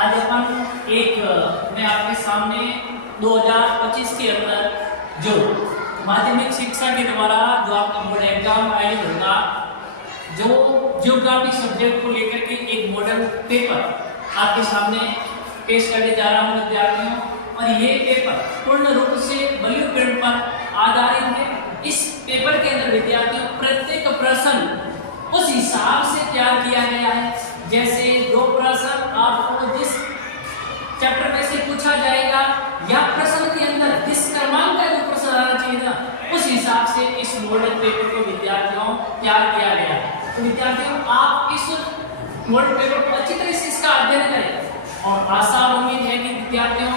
आज अपन मैं आपके सामने 2025 के अंदर जो माध्यमिक शिक्षा के द्वारा जो आपका बोर्ड एग्जाम आयोजित होगा, जो ज्योग्राफी सब्जेक्ट को लेकर के एक मॉडल पेपर आपके सामने पेश करने जा रहा हूँ विद्यार्थियों। और ये पेपर पूर्ण रूप से ब्लूप्रिंट पर आधारित है। इस पेपर के अंदर विद्यार्थियों प्रत्येक प्रश्न उस हिसाब से तैयार किया गया है। जैसे दो प्रश्न आपको जिस चैप्टर में से पूछा जाएगा या प्रश्न के अंदर जिस क्रमांक का जो प्रश्न आना चाहिए ना, उस हिसाब से इस मॉडल पेपर को विद्यार्थियों तैयार किया गया है। तो विद्यार्थियों आप इस मॉडल पेपर को अच्छी तरह से इसका अध्ययन करें और आशा और उम्मीद है कि विद्यार्थियों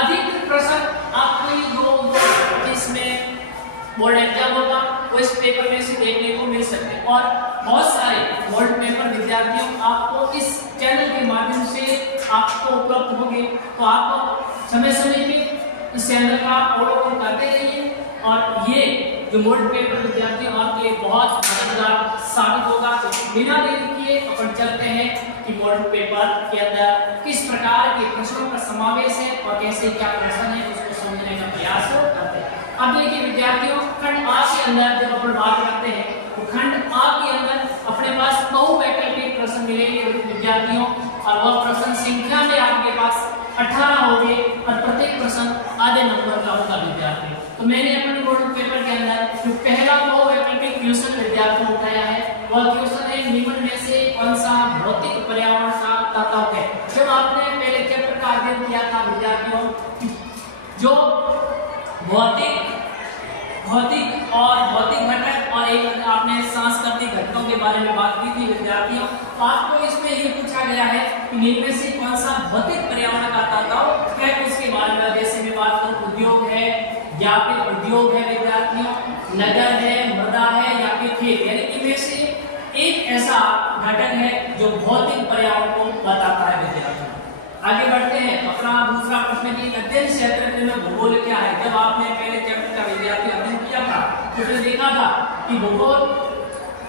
अधिक प्रश्न आपको ये जो इसमें बोर्ड एग्जाम होगा वो इस पेपर में से देखने को मिल सकते हैं। और बहुत सारे बोर्ड पेपर विद्यार्थियों आपको इस चैनल के माध्यम से आपको उपलब्ध होंगे, तो आप समय समय पे इस चैनल का अवलोकन करते रहिए। और ये जो बोर्ड पेपर विद्यार्थियों आपके लिए बहुत मददगार साबित होगा। तो बिना देरी किए अपन चलते हैं कि बोर्ड पेपर के अंदर किस प्रकार के प्रश्नों का समावेश है और कैसे क्या प्रश्न है उसको समझने का प्रयास करते हैं। अब देखिए विद्यार्थियों, खंड आ के अंदर जब अपन बात करते हैं तो खंड आ के अंदर अपने पास बहुवैकल्पिक प्रश्न मिलेंगे विद्यार्थियों, और वह प्रश्न संख्या में आपके पास 18 होंगे और प्रत्येक प्रश्न आधे नंबर का होगा विद्यार्थियों। तो मैंने अपने बोर्ड पेपर के अंदर जो पहला बहुवैकल्पिक क्वेश्चन विद्यार्थियों को उठाया है वह क्वेश्चन है निम्न में से कौन सा भौतिक पर्यावरण का तत्व है। जब आपने पहले चैप्टर का अध्ययन किया था विद्यार्थियों, जो भौतिक और भौतिक घटक और एक आपने सांस्कृतिक घटकों के बारे में बात की थी विद्यार्थियों, तो आपको इसमें ये पूछा गया है कि निम्न में से कौन सा भौतिक पर्यावरण का तत्व है। उसके बारे में जैसे मैं बात करूं उद्योग है या फिर उद्योग है विद्यार्थियों, नगर है, मृदा है या फिर खेत, यानी इनमें से एक ऐसा घटक है जो भौतिक पर्यावरण को बताता है विद्यार्थियों। आगे बढ़ते हैं। अपना दूसरा प्रश्न की अध्ययन क्षेत्र में भूगोल क्या है। जब आपने पहले चैप्टर का विद्यार्थी अध्ययन किया था तो फिर देखा था कि भूगोल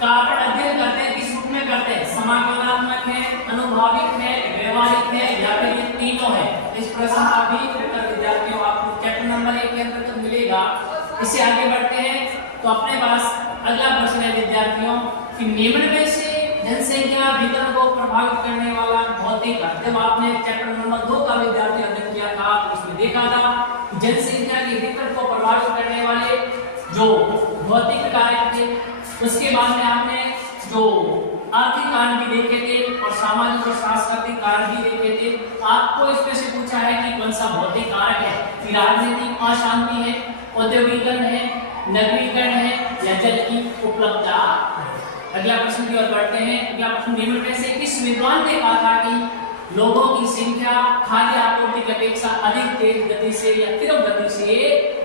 का अपन अध्ययन करते हैं किस रूप में करते हैं, समाकलनात्मक है, अनुभाविक है, व्यवहारिक है या फिर ये तीनों है। इस प्रश्न का भी उत्तर विद्यार्थियों आपको चैप्टर नंबर 1 के अंतर्गत मिलेगा। इससे आगे बढ़ते हैं तो अपने पास अगला प्रश्न है विद्यार्थियों कि निम्न में से जनसंख्या वितरण को प्रभावित करने वाला भौतिक कारक। जब आपने चैप्टर नंबर 2 का विद्यार्थी अध्ययन किया था तो उसमें देखा था जनसंख्या के वितरण को प्रभावित करने वाले जो भौतिक कारक थे। उसके बाद में आपने जो आर्थिक कारक भी देखे थे और सामाजिक और सांस्कृतिक कारक भी देखे थे। आपको इसमें से पूछा है कि कौन सा भौतिक कारक है कि राजनीतिक अशांति है, औद्योगिकरण है, नगरीकरण है या जल की उपलब्धता है। अगला प्रश्न की ओर बढ़ते हैं। अगला प्रश्न निम्न में से किस विद्वान ने कहा था कि लोगों की संख्या खाद्य आपूर्ति की अपेक्षा अधिक तेज गति से या तीव्र गति से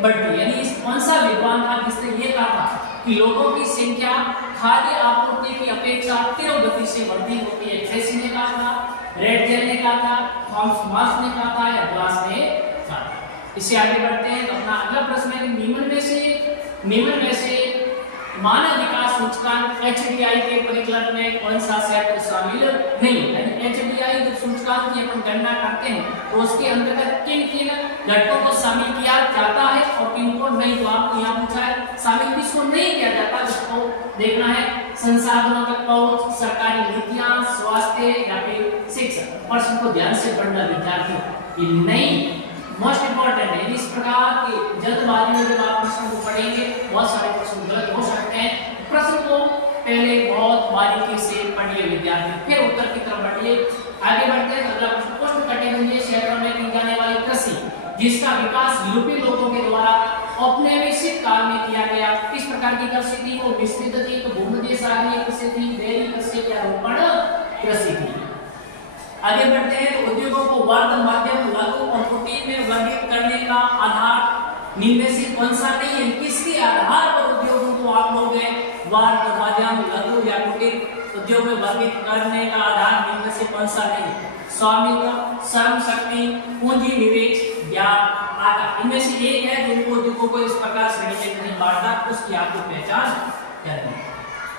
बढ़ती है। यानी कौन सा विद्वान था जिसने ये कहा था कि लोगों की संख्या खाद्य आपूर्ति की अपेक्षा तीव्र गति से बढ़ती होती है। ट्रेसी ने कहा था, रेडजेल ने कहा था, थॉमस मार्स ने कहा था या ग्लास ने कहा था। इससे आगे बढ़ते हैं तो अपना अगला प्रश्न है निम्न में से मानव विकास सूचकांक HDI के परिकलन में कौन सा क्षेत्र शामिल नहीं है। HDI जब सूचकांक की अपन गणना करते हैं तो उसके अंतर्गत किन किन घटकों को शामिल किया जाता है और किन को नहीं। तो आपको यहाँ पूछा है शामिल किसको नहीं किया जाता, उसको देखना है। संसाधनों का पहुंच, सरकारी नीतियां, स्वास्थ्य या फिर शिक्षा। प्रश्न को ध्यान से पढ़ना विद्यार्थियों, नहीं मोस्ट इंपॉर्टेंट है। इस प्रकार के जल्दबाजी में जब आप प्रश्न को पढ़ेंगे बहुत सारे प्रश्न गलत हो सकते हैं। प्रश्न को पहले बहुत बारीकी से पढ़िए विद्यार्थी, फिर उत्तर की तरफ बढ़िए। आगे बढ़ते हैं। अगला प्रश्न उष्णकटिबंधीय क्षेत्रों में की जाने वाली कृषि जिसका विकास यूरोपीय लोगों के द्वारा औपनिवेशिक काल में किया गया, किस प्रकार की कृषि थी। वो मिश्रित थी, तो भूमध्य सागरीय कृषि थी, डेयरी कृषि या रोपण कृषि थी। आगे बढ़ते हैं तो उद्योगों को वर्ग, मध्यम, लघु और कुटीर में वर्गीकृत करने का आधार निम्न में से कौन सा नहीं है। किसके आधार पर उद्योगों को आप लोग वर्ग, मध्यम, लघु या कुटीर उद्योग में वर्गीकृत करने का आधार निम्न में से कौन सा नहीं है। स्वामित्व, श्रम शक्ति, पूंजी निवेश या आकार, इनमें से एक है जिनको उद्योगों को इस प्रकार श्रेणी में नहीं बांटता, उसकी आपको पहचान करनी है।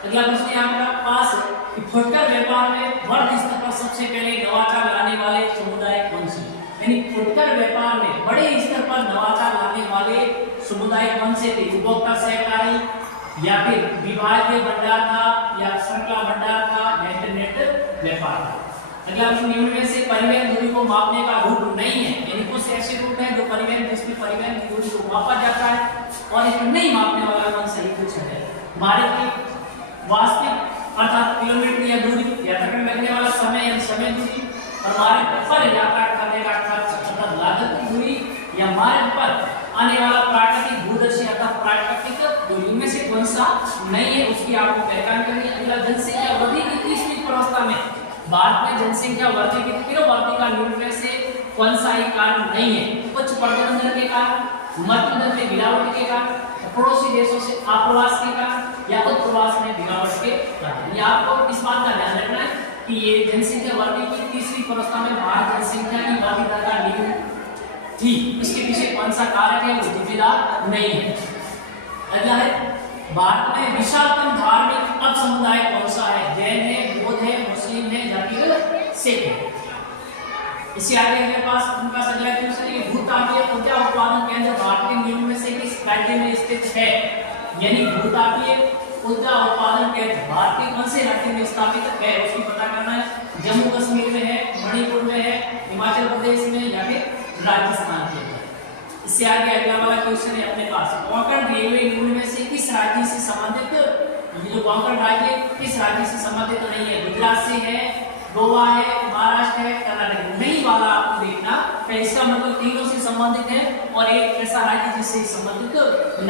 अगला प्रश्न आपका पास है कि फुटकर व्यापार में वर्ग स्तर पर सबसे पहले नवाचार लाने वाले समुदाय से थी, उपभोक्ता सहकारी या फिर विभागीय भंडार था या श्रृंखला भंडार था या इंटरनेट व्यापार था। अगला निम्न में से परिवहन दूरी को मापने का रूप नहीं है, यानी कुछ ऐसे रूप हैं जो परिवहन जिसमें परिवहन की दूरी को मापा जाता है और इसमें नहीं मापने वाला कौन सा ही कुछ है। भारत की वास्तविक अर्थात किलोमीटर या दूरी, यात्रा करने लगने वाला समय या समय दूरी, और मार्ग पर यात्रा करने का खर्च अर्थात लागत की दूरी, या मार्ग पर आने वाला प्राकृतिक भूदर्शी अर्थात प्राकृतिक दूरी, इनमें से कौन सा नहीं है उसकी आपको पहचान करनी है। अगला जनसंख्या वृद्धि की 30वीं अवस्था में भारत में जनसंख्या वृद्धि की तीव्रता का निम्न में से कौन सा ही कारण नहीं है। उच्च प्रजनन दर के कारण, मध्यम दर में गिरावट के कारण, पड़ोसी देशों से आप्रवास के कारण, या उत्प्रवास में गिरावट के कारण। ये आपको इस बात का ध्यान रखना है कि ये जनसंख्या वृद्धि की 30वीं अवस्था में भारत जनसंख्या की वृद्धि दर का निम्न थी, इसके पीछे कौन सा कारक है वो जिम्मेदार नहीं है। अगला है भारत में विशालतम धार्मिक अब समुदाय कौन सा है? जैन है, बौद्ध है, मुस्लिम है या फिर सिख है। इससे आगे मेरे पास उनका अगला क्वेश्चन है भूतापीय ऊर्जा उत्पादन केंद्र भारत के निम्न में से किस राज्य में स्थित है? यानी भूतापीय ऊर्जा उत्पादन केंद्र भारत के कौन से राज्य में स्थापित है उसकी पता करना है। जम्मू कश्मीर में है, मणिपुर में है, हिमाचल प्रदेश में या फिर राजस्थान के अंदर। इससे आगे अगला वाला क्वेश्चन है अपने पास कोंकण रेलवे निम्न में से किस राज्य से संबंधित? ये जो कोंकण राज्य किस राज्य से संबंधित नहीं है? गुजरात से है, गोवा है, महाराष्ट्र है, कर्नाटक नहीं वाला आपको देखना है। इसका मतलब तीनों से संबंधित है और एक ऐसा राज्य जिससे संबंधित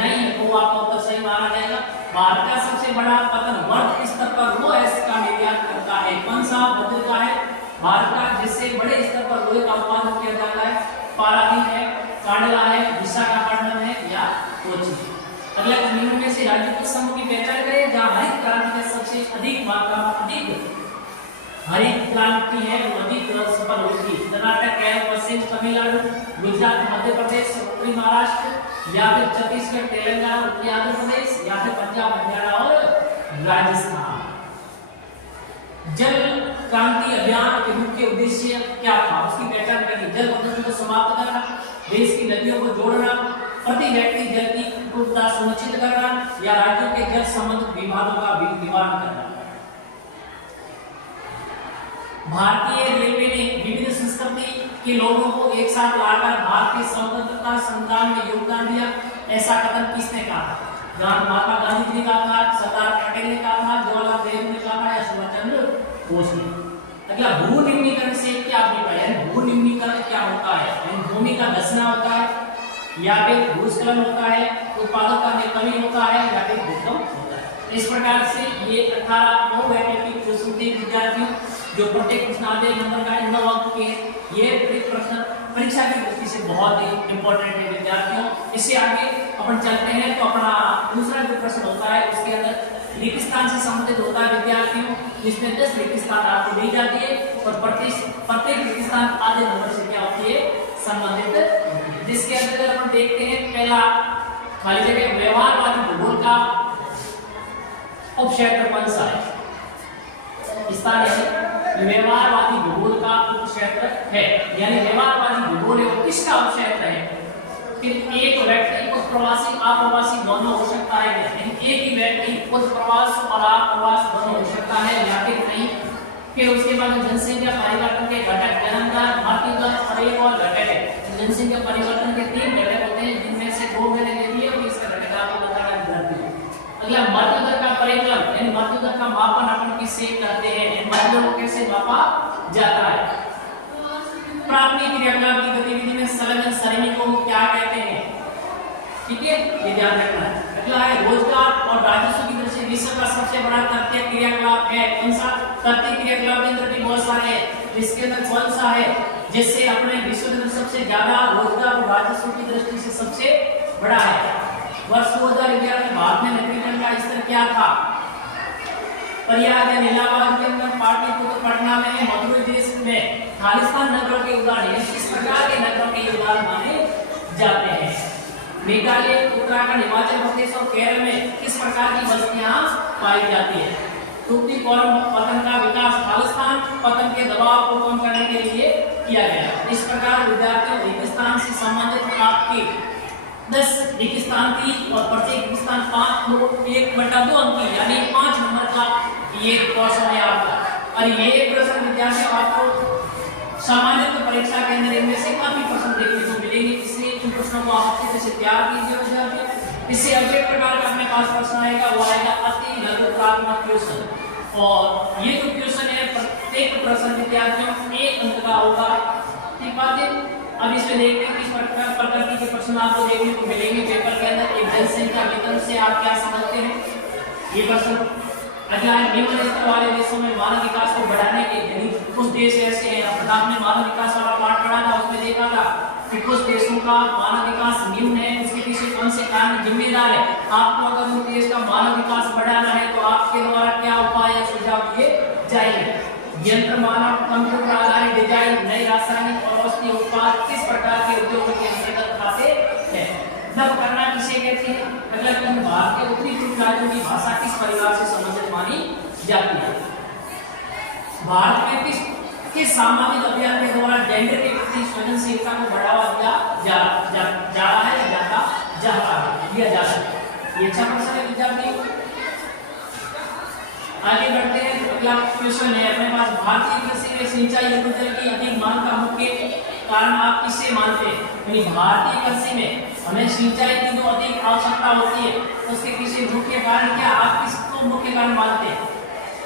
नहीं है वो आपका उत्तर सही माना जाएगा। भारत का सबसे बड़ा पतन वर्ग स्तर पर वो इसका निर्यात करता है, कौन सा बदल का है भारत का जिससे बड़े स्तर पर लोहे का उत्पादन किया जाता है? पारादीप है, कांडला है, विशाखापट्टनम है या कोची। अगला निम्न में से राज्यों के समूह की पहचान करें जहां हरित क्रांति में सबसे अधिक मात्रा अधिक हरित क्रांति है वो अधिक सफल हुई थी। कर्नाटक है, पश्चिम तमिलनाडु, गुजरात, मध्य प्रदेश, उत्तरी महाराष्ट्र या फिर छत्तीसगढ़, तेलंगाना, उत्तरी आंध्र प्रदेश या फिर पंजाब, हरियाणा और राजस्थान। जल क्रांति अभियान के मुख्य उद्देश्य क्या था उसकी पहचान करनी। जल प्रदूषण को समाप्त करना, देश की नदियों को जोड़ना, प्रति व्यक्ति जल की उपलब्धता सुनिश्चित करना या राज्यों के जल संबंधित विवादों का निवारण करना। भारतीय रेलवे ने विभिन्न संस्कृति के लोगों को एक साथ लाकर भारतीय स्वतंत्रता संग्राम में योगदान दिया, ऐसा कथन किसने कहा? महात्मा गांधी जी ने कहा था, सरदार पटेल ने कहा था, जवाहरलाल नेहरू ने कहा था या सुभाष चंद्र बोस ने। अगला भू निम्नीकरण से क्या अभिप्राय? भू निम्नीकरण क्या होता है? भूमि का धंसना होता है या फिर भूस्खलन होता है, उत्पादकता में कमी होता है या फिर भूकंप होता है। इस प्रकार से ये 18 9 वैकल्पिक प्रश्न थे विद्यार्थियों जो प्रत्येक प्रश्न आधे नंबर का 9 अंक के। ये प्रश्न परीक्षा की दृष्टि से बहुत ही इंपॉर्टेंट है विद्यार्थियों। इससे आगे अपन चलते हैं तो अपना दूसरा जो प्रश्न होता है उसके अंदर रेगिस्तान से संबंधित होता है विद्यार्थियों, जिसमें 10 रेगिस्तान आपको दी जाती है और प्रत्येक रेगिस्तान आधे नंबर से क्या होती है संबंधित, जिसके अंदर अपन देखते हैं पहला खाली जगह व्यवहारवादी भूगोल का उपक्षेत्र कौन सा है? स्थान है व्यवहारवादी भूगोल का उपक्षेत्र है, यानी व्यवहारवादी भूगोल है वो किसका उपक्षेत्र है? फिर एक व्यक्ति उस प्रवासी अप्रवासी दोनों हो सकता है, एक ही व्यक्ति उस प्रवास और अप्रवास दोनों हो सकता है या फिर नहीं। फिर उसके बाद जनसंख्या परिवर्तन के घटक जन्म दर, मृत्यु दर और एक और घटक है। जनसंख्या परिवर्तन के 3 घटक होते हैं जिनमें से 2 मैंने दे दिए और इसका घटक आपको बताना है। अगला मृत्यु दर का परिकलन, यानी मृत्यु दर का मापन अपन किससे करते हैं? मृत्यु दर को कैसे मापा जाता है? प्राथमिक क्रियाकलाप की गतिविधि में संलग्न सरणी को क्या कहते हैं? ठीक है, ये ध्यान रखना है। अगला है रोजगार और राजस्व की दृष्टि से विश्व का सबसे बड़ा तथ्य क्रियाकलाप है कौन सा? तथ्य क्रियाकलाप के बहुत सारे हैं, इसके अंदर कौन सा है जिससे अपने विश्व में सबसे ज्यादा रोजगार और राजस्व की दृष्टि से सबसे बड़ा है? वर्ष 2011 में भारत में नगरीकरण का स्तर क्या था? प्रयाग, इलाहाबाद के अंदर, पाटलिपुत्र, पटना में, मधुर देश में खालिस्तान नगरों के उदाहरण इस प्रकार के नगरों के उदाहरण माने जाते हैं। मेघालय, उत्तराखंड, हिमाचल प्रदेश और केरल में किस प्रकार की बस्तियां पाई जाती है? तूतीकोरन पतन का विकास खालिस्तान पतन के दबाव को कम करने के लिए किया गया। इस प्रकार विद्यार्थियों रेगिस्तान से संबंधित आपकी 10 एक स्थान थी और प्रत्येक स्थान 1/2 अंक की यानी 5 नंबर का ये क्वेश्चन है आपका। और ये प्रश्न विद्यार्थियों आपको सामान्य परीक्षा के अंदर इनमें से काफी प्रश्न देखने को मिलेंगे, इसलिए इन प्रश्नों को आप अच्छे से तैयार कीजिए विद्यार्थियों। इससे अगले प्रकार का अपने पास प्रश्न आएगा, वो आएगा अति लघुत्तरात्मक क्वेश्चन। और ये जो क्वेश्चन है प्रत्येक प्रश्न विद्यार्थियों 1 अंक का होगा। ठीक बात है। अब इसमें देखते हैं किस प्रकृति के प्रश्न आपको देखने को मिलेंगे पेपर के अंदर। एक जनसंख्या वितरण से आप क्या समझते हैं, ये प्रश्न। अगला है निम्न स्तर वाले देशों में मानव विकास को बढ़ाने के लिए कुछ देश ऐसे हैं। आपने मानव विकास वाला पाठ पढ़ा था, उसमें देखा था कि कुछ देशों का मानव विकास निम्न है, उसके पीछे कौन से कारण जिम्मेदार है। आपको अगर उस देश का मानव विकास बढ़ाना है तो आपके द्वारा क्या उपाय या सुझाव दिए जाएंगे। यंत्र मानव, कंप्यूटर आधारित डिजाइन, नए रासायनिक और औषधीय उत्पाद किस प्रकार के उद्योगों के अंतर्गत आते हैं। नव करना किसे कहते हैं। अगला प्रश्न, भारत के उत्तरी पूर्व राज्यों की भाषा किस परिवार से संबंधित मानी जाती है। भारत में किस सामाजिक अभियान के द्वारा जेंडर के प्रति सृजनशीलता को बढ़ावा दिया जा रहा है, दिया जा रहा है। ये अच्छा प्रश्न है विद्यार्थियों। आगे बढ़ते हैं। अगला क्वेश्चन है अपने पास, भारतीय कृषि में सिंचाई जल की अधिक मांग का मुख्य कारण आप किससे मानते हैं। यानी भारतीय कृषि में हमें सिंचाई की जो अधिक आवश्यकता होती है उसके पीछे मुख्य कारण क्या, आप किसको मुख्य कारण मानते हैं।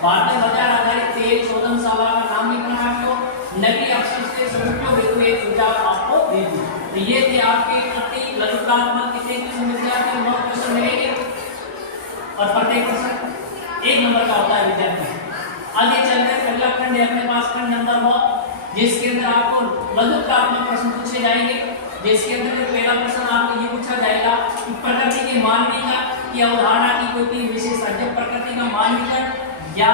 भारत में बाजार आधारित तेल शोधनशाला का नाम लिखना है आपको, नकली अक्षर से उपयोग हेतु एक सुझाव आपको दे दूं। तो ये थे आपके अति लघुत्तरात्मक कितने क्वेश्चन विद्यार्थी 9 क्वेश्चन मिलेंगे और प्रत्येक क्वेश्चन 1 नंबर का होता है विद्यार्थी। आगे चलते हैं। अगला खंड है अपने पास खंड नंबर 9, जिसके अंदर आपको लघुत्तरात्मक प्रश्न पूछे जाएंगे। जिसके अंदर पहला प्रश्न आपको ये पूछा जाएगा कि प्रकृति के मानवीकरण की अवधारणा की कोई 3 विशेषता। जब प्रकृति का मानवीकरण या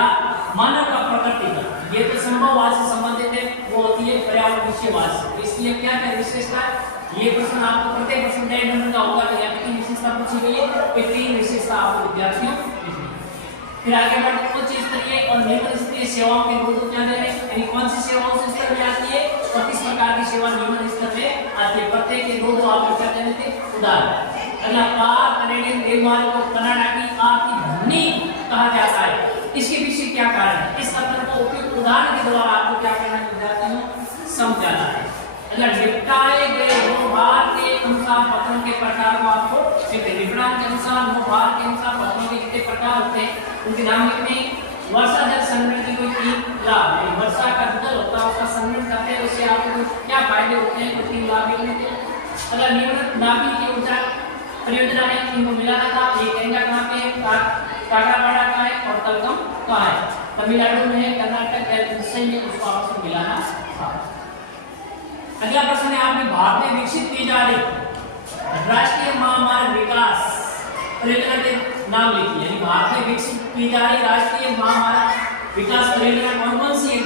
मानव का प्रकृतिकरण, ये तो संभववाद से संबंधित है, वो होती है पर्यावरण विषयवाद से। इसलिए क्या क्या विशेषता, ये प्रश्न आपको प्रत्येक प्रश्न 1.5 नंबर का होगा। तो यहाँ पे 3 विशेषता पूछी गई है, कोई 3 विशेषता आपको विद्यार्थियों। फिर आगे बढ़ते उच्च स्तरीय और निम्न स्तरीय सेवाओं के दो क्या दे रहे हैं, यानी कौन सी सेवा उच्च स्तर में आती है और किस प्रकार की सेवा निम्न स्तर में आती है। प्रत्येक के दो आपको क्या दे रहे थे उदाहरण। अगला, कार कैनेडियन रेलमार्ग को कनाडा की आर्थिक धमनी कहा जाता है, इसके पीछे क्या कारण है। इस कथन को उपयुक्त उदाहरण के द्वारा आपको क्या करना है विद्यार्थियों, समझाना है। अगर निपटाए गए भार के अनुसार पत्रों के प्रकार को आपको निपटान के अनुसार भार के अनुसार पत्रों के कितने प्रकार होते हैं उनके नाम लिखने। वर्षा जल संग्रहण की कोई 3 लाभ, वर्षा का जल होता है उसका संग्रहण करते हैं, उससे आपको क्या फायदे होते हैं, कोई 3 लाभ लिख लेते हैं। अगर निम्न नाभिक की ऊर्जा परियोजना है, इनको मिलाना था। ये कहेंगे कहाँ पे है, काकापाड़ा का है और तलगम का है, तमिलनाडु में है, कर्नाटक है, में उसको आपस में मिलाना था। अगला प्रश्न है आपने भारत में विकसित की जा रही राष्ट्रीय महामार्ग विकास परियोजना के नाम लिखिए। यानी भारत में विकसित की जा रही राष्ट्रीय महामार्ग विकास परियोजना कौन कौन सी है,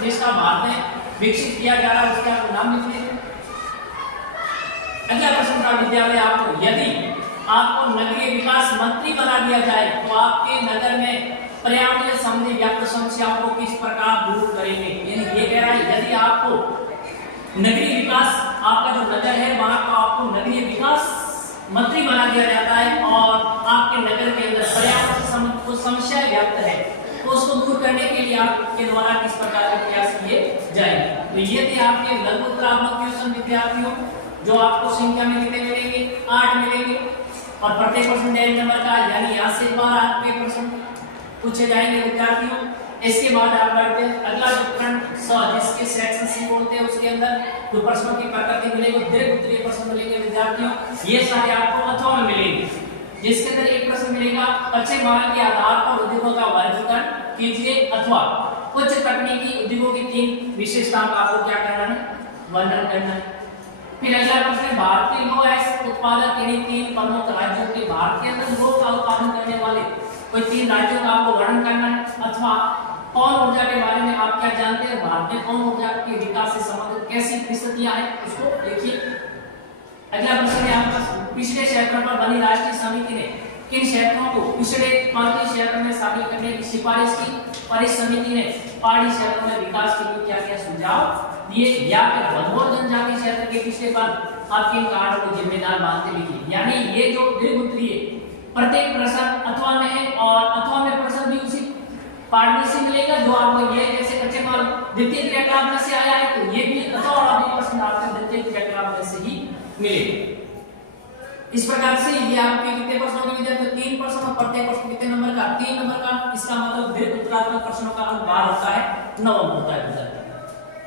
जिसका भारत में विकसित किया जा रहा है उसका नाम लिखिए। अगला प्रश्न का विद्यालय आपको, यदि आपको नगरीय विकास मंत्री बना दिया जाए तो आपके नगर में पर्यावरण संबंधी व्याप्त समस्याओं को किस प्रकार दूर करेंगे। यानी ये कह रहा है यदि आपको नगरीय विकास, आपका जो नगर है वहां को आपको नगरीय विकास मंत्री बना दिया जाता है और आपके नगर के अंदर पर्यावरण से संबंधित कुछ समस्याएं व्याप्त है तो उसको दूर करने के लिए आपके द्वारा किस प्रकार के प्रयास किए जाएंगे। तो ये थे आपके लघुत्तरात्मक क्वेश्चन विद्यार्थियों, जो आपको संख्या में कितने मिलेंगे, 8 मिलेंगे और प्रत्येक प्रश्न 1.5 नंबर का, यानी यहाँ से 12 आपके प्रश्न पूछे जाएंगे विद्यार्थियों। इसके बाद आप बढ़ते हैं अगला जो खंड 100 जिसके सेक्शन सी बोलते हैं, उसके अंदर जो प्रश्नों की प्रकृति मिलेगी, दीर्घ उत्तरीय प्रश्न मिलेंगे विद्यार्थियों। ये सारे आपको अथवा में मिलेंगे, जिसके अंदर एक प्रश्न मिलेगा, कच्चे माल के आधार पर उद्योगों का वर्गीकरण कीजिए अथवा उच्च तकनीकी उद्योगों की 3 विशेषताओं का आपको क्या करना है, वर्णन करना है। फिर अगला प्रश्न, भारतीय लौह अयस्क उत्पादक यानी 3 प्रमुख राज्यों के, भारत के अंदर लौह का उत्पादन करने वाले कोई 3 राज्यों का आपको वर्णन करना है। अथवा पवन ऊर्जा के बारे में आप क्या जानते हैं, भारत में पवन ऊर्जा के विकास से संबंधित कैसी परिस्थितियां हैं उसको देखिए। अगला प्रश्न है आपका, पिछड़े क्षेत्रों पर बनी राष्ट्रीय समिति ने किन क्षेत्रों को पिछड़े पार्टी क्षेत्र में शामिल करने की सिफारिश की और इस समिति ने पहाड़ी क्षेत्रों में विकास के लिए क्या क्या सुझाव दिए। या फिर भगोड़ जनजाति क्षेत्र के पिछड़ेपन आपके कार्ड को जिम्मेदार मानते लिखिए। यानी ये जो दीर्घ उत्तरीय प्रत्येक प्रश्न अथवा में है और अथवा में प्रश्न भी उसी पार्ट में से मिलेगा जो आपको ये जैसे कच्चे माल द्वितीय क्रियाकलाप में से आया है, तो ये भी अथवा और भी प्रश्न आपको द्वितीय क्रियाकलाप में से ही मिलेगा। इस प्रकार से ये आपके कितने प्रश्नों के विद्यार्थी 3 प्रश्न और प्रत्येक प्रश्न कितने नंबर का 3 नंबर का। इसका मतलब दीर्घ उत्तरात्मक प्रश्नों का अनुभार होता है 9 होता है विद्यार्थी।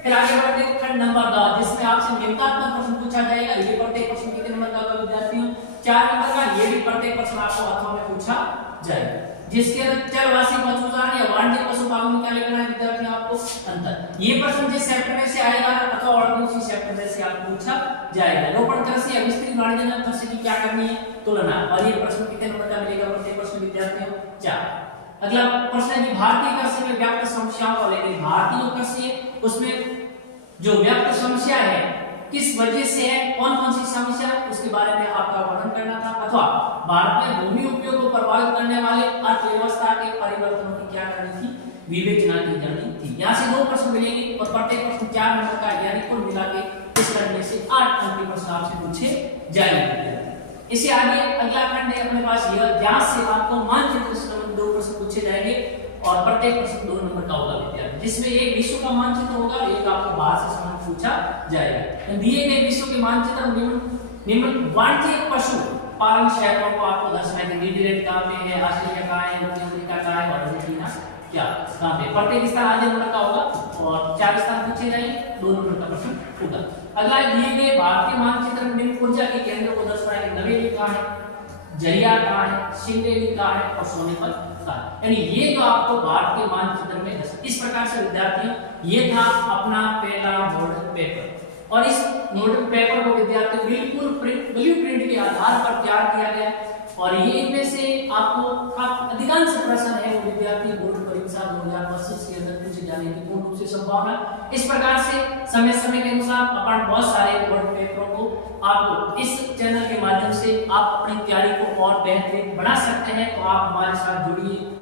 फिर आगे बढ़ते हैं खंड नंबर 10 जिसमें आपसे निम्नात्मक प्रश्न पूछा जाएगा। ये प्रत्येक प्रश्न कितने नंबर का होगा विद्यार्थियों 4 नंबर का। ये भी प्रत्येक प्रश्न आपको अथवा में पूछा जाएगा जिसके अंदर चरवासी पशुचारण या वाणिज्यिक पशुपालन में क्या लिखना है विद्यार्थियों आपको अंतर। ये प्रश्न जिस चैप्टर में से आएगा अथवा और भी उसी चैप्टर में से आपको पूछा जाएगा। रोपण कृषि या विस्तृत वाणिज्य कृषि की क्या करनी है तुलना, और ये प्रश्न कितने नंबर का मिलेगा प्रत्येक प्रश्न विद्यार्थियों 4। अगला प्रश्न है कि भारतीय कृषि में व्याप्त समस्याओं को लेकर भारतीय कृषि है उसमें जो व्याप्त समस्या है किस वजह से है, कौन कौन सी समस्या उसके बारे में आपका वर्णन करना था। अथवा भारत में भूमि उपयोग को प्रभावित करने वाले अर्थव्यवस्था के परिवर्तनों की क्या करनी थी विवेचना की जानी थी। यहाँ से 2 प्रश्न मिलेंगे और प्रत्येक प्रश्न 4 नंबर का, यानी कुल मिला के इस खंड में से 8 अंक के प्रश्न आपसे पूछे जाएंगे। इससे आगे अगला खंड है अपने पास यह जहाँ से आपको मानचित्र से 2 प्रश्न पूछे जाएंगे और प्रत्येक प्रश्न 2 नंबर का होगा विद्यार्थी, जिसमें एक विश्व का मानचित्र होगा और एक आपको बाहर से सवाल पूछा जाएगा। दिए गए विश्व के मानचित्र निम्न वाणिज्यिक पशु पालन शहरों को आपको दर्शाना है। न्यूजीलैंड कहाँ पे है, ऑस्ट्रेलिया कहाँ है, दक्षिण अफ्रीका कहाँ है और अर्जेंटीना क्या कहाँ पे। प्रत्येक स्थान आधे नंबर का होगा और 4 स्थान पूछे जाएंगे, 2 नंबर का प्रश्न होगा। अगला दिए गए भारतीय मानचित्र में निम्न ऊर्जा के केंद्र को दर्शाना है। नवेली कहाँ है, जरिया कहाँ है, सिंगरेली कहाँ है और सोनीपत कहाँ है। यानी ये जो आपको भारत के मानचित्र में इस प्रकार से विद्यार्थियों ये था अपना पहला मॉडल पेपर। और इस मॉडल पेपर को विद्यार्थियों बिल्कुल ब्लू प्रिंट के आधार पर तैयार किया गया और ये इनमें से आपको अधिकांश प्रश्न है वो विद्यार्थी बोर्ड परीक्षा 2025 के अंदर पूछे जाने की पूर्ण रूप से संभावना। इस प्रकार से समय समय के अनुसार अपन बहुत सारे बोर्ड पेपरों को आपको इस चैनल के माध्यम से आप अपनी तैयारी को और बेहतरीन बना सकते हैं। तो आप हमारे साथ जुड़िए।